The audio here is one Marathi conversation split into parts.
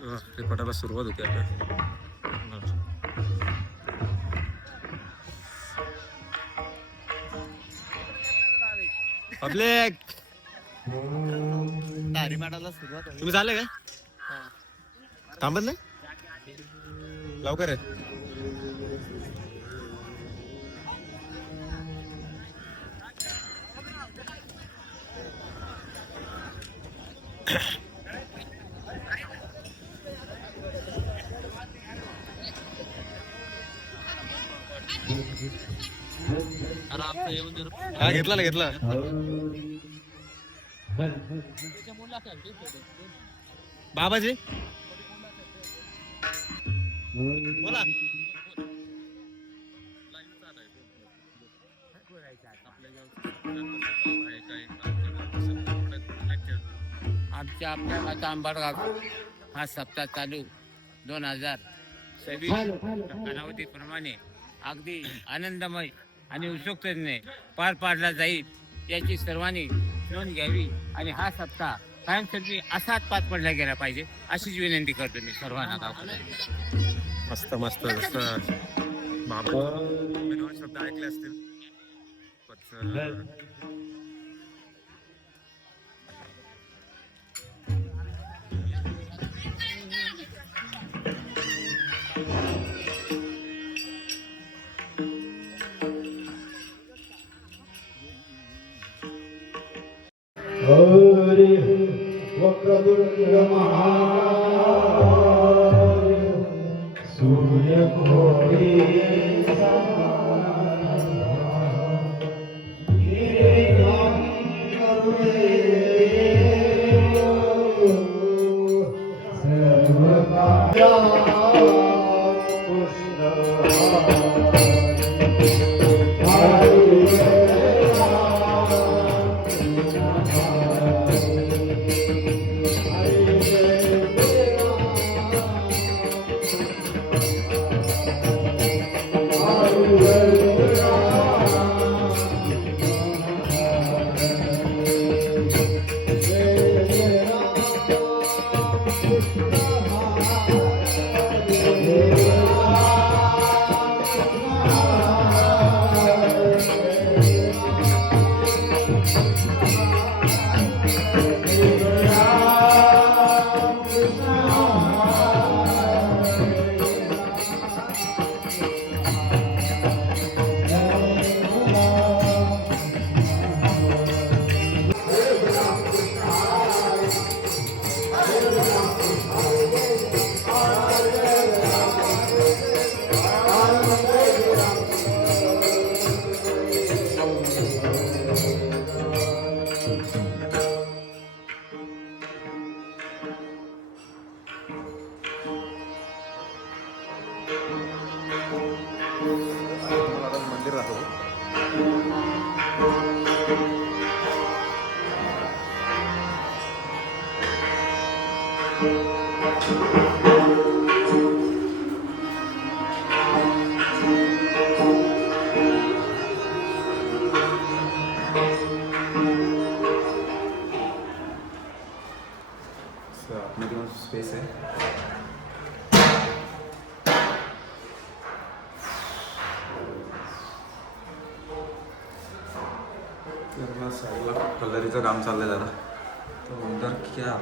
रेकॉर्डाला सुरुवात होती आता. पब्लिक तुम्ही झाले का थांबत नाही लवकर आहे. हा घेतला ना घेतला. बाबाजी बोला. आमच्या आपल्या आंबडगाव हा सप्ताह चालू 2026 कालावधीप्रमाणे अगदी आनंदमय आणि उत्सुकतेने पार पाडला जाईल याची सर्वांनी नोंद घ्यावी आणि हा सप्ताह कायमस्वरूपी असाच पार पडला गेला पाहिजे अशीच विनंती करतो मी सर्वांना. मस्त मस्त जसं बाबा शब्द ऐकले असतील. हरि वक्रतुंड महाकाय सूर्यकोटि मंदिर राहतो. आतमध्ये स्पेस आहे. साईडला कलरीचं काम चाललंय जरा. तो उधर क्या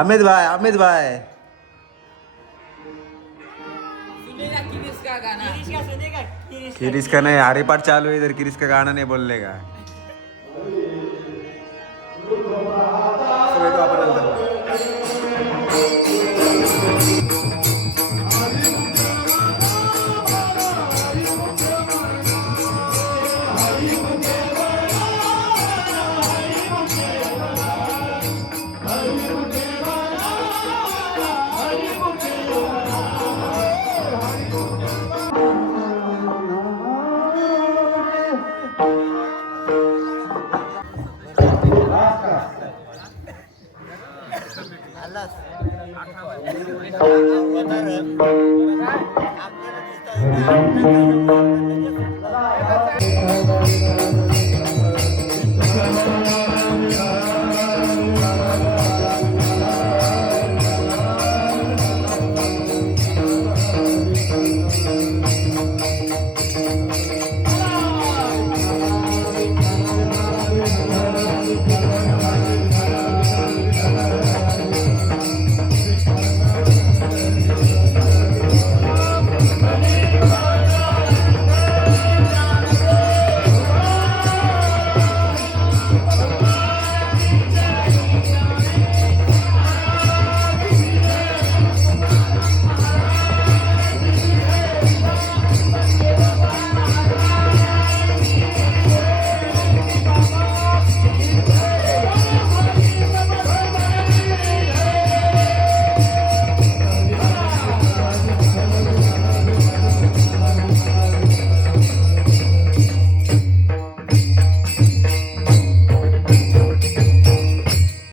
अमित भाई किरिस का नहीं हरिपाठ चालू है इधर. किरिस का गाना नहीं बोलने का. Hare